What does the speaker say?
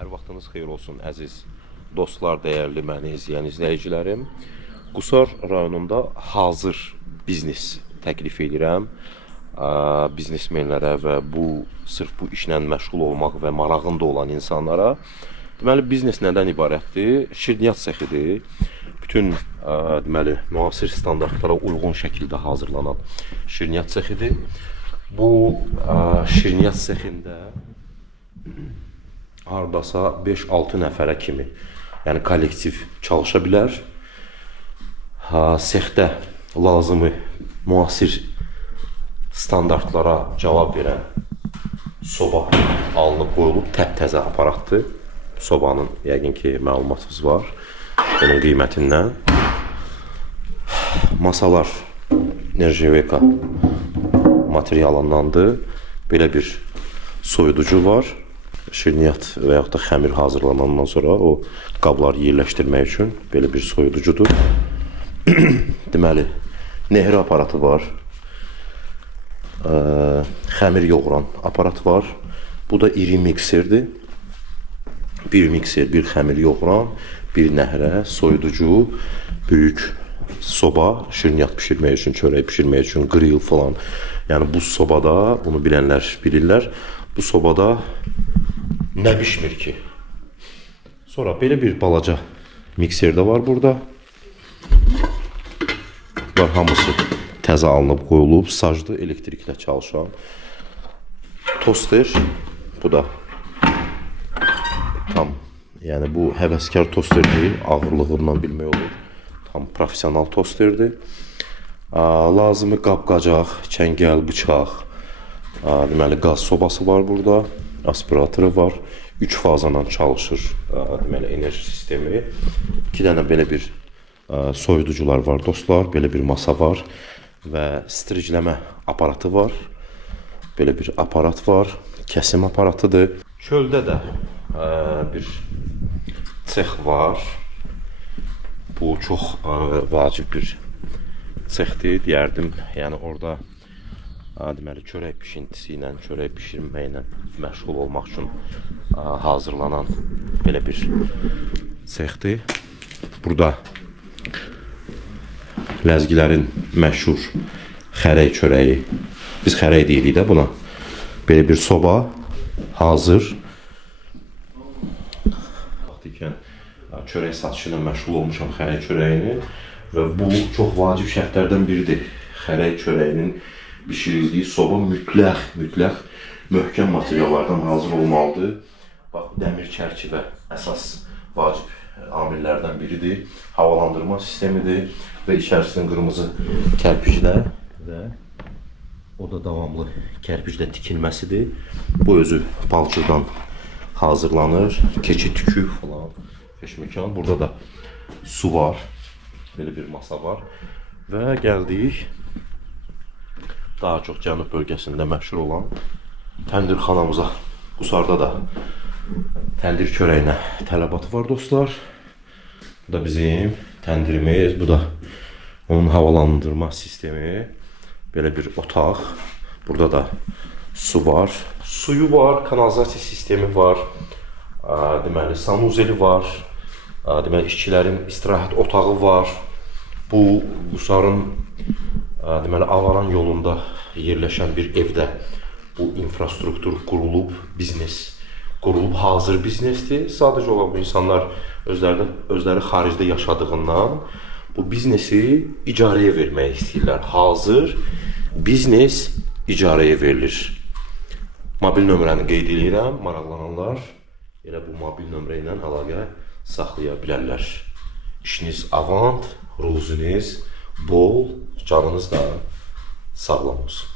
Hər vaxtınız xeyir olsun, əziz dostlar, dəyərli məni izləyən izləyicilərim. Qusar rayonunda hazır biznes təklif edirəm biznesmenlərə və sırf bu işlə məşğul olmaq və marağında olan insanlara. Deməli, biznes nədən ibarətdir? Şirniyyat sexidir. Bütün deməli, müasir standartlara uyğun şəkildə hazırlanan şirniyyat sexidir. Bu şirniyyat sexində hardasa 5-6 nəfərə kimi, yəni kollektiv çalışa bilər. Sexdə lazımı müasir standartlara cavab verən soba alınıb qoyulub, təptəzə aparatdır. Sobanın yəqin ki məlumatınız var onun qiymətindən. Masalar Nerjeveka materialındandır. Belə bir soyuducu var. Şirniyyat və yaxud da xəmir hazırlanandan sonra o qabları yerləşdirmək üçün belə bir soyuducudur. Deməli, nehri aparatı var. Xəmir yoğuran aparat var. Bu da iri mikserdir. Bir mikser, bir xəmir yoğuran, bir nəhrə, soyuducu, böyük soba, şirniyyat pişirmək üçün, çörək pişirmək üçün, grill falan. Yəni bu sobada, bunu bilənlər bilirlər, bu sobada nə pişmir ki? Sonra belə bir balaca mikser də var burada. Bunlar hamısı təzə alınıb qoyulub, saclı elektriklə çalışan toster. Bu da tam, yəni bu həvəskar toster deyil, ağırlığından bilmək olur. Tam profesional tosterdir. Lazımı qab-qacaq, çəngəl, bıçaq, deməli qaz sobası var burada, aspiratoru var. 3 fazadan çalışır deməli enerji sistemi. 2 dənə belə bir soyuducular var dostlar, belə bir masa var və stricləmə aparatı var. Belə bir aparat var, kəsim aparatıdır. Çöldə də bir sex var. Bu çox vacib bir sexdir, deyərdim. Yəni orada deməli çörək pişintisi ilə, çörək pişirməklə məşğul olmaq üçün hazırlanan belə bir sexdir. Burada ləzgilərin məşhur xərək çörəyi, biz xərək deyirik də buna. Belə bir soba hazır. Vaxtikən çörək satışı ilə məşğul olmuşam, xərək çörəyini, və bu çox vacib şərtlərdən biridir. Xərək çörəyinin bişirildiyi soba mütləq möhkəm materiallardan hazır olmalıdır. Bax, dəmir çərçivə əsas vacib amillərdən biridir. Havalandırma sistemidir və içərisinin qırmızı kərpiclə və o da davamlı kərpiclə tikilməsidir. Bu özü palçıqdan hazırlanır, keçi tükü falan, peşmekan. Burada da su var, belə bir masa var və gəldik daha çox cənub bölgəsində məşhur olan təndirxanamıza. Qusarda da təndir çörəyinə tələbatı var dostlar. Bu da bizim təndirimiz, bu da onun havalandırma sistemi. Belə bir otaq. Burada da su var. Suyu var, kanalizasiya sistemi var. Deməli, sanuzeli var. Deməli, işçilərin istirahət otağı var. Bu, Qusarın deməli, Avaran yolunda yerləşən bir evdə bu infrastruktur qurulub, biznes qurulub, hazır biznesdir. Sadəcə olan bu insanlar özləri xaricdə yaşadığından bu biznesi icarəyə vermək istəyirlər. Hazır biznes icarəyə verilir. Mobil nömrəni qeyd edirəm, maraqlananlar elə bu mobil nömrə ilə əlaqə saxlaya bilərlər. İşiniz avant, ruziniz bol, canınız da sağlam olsun.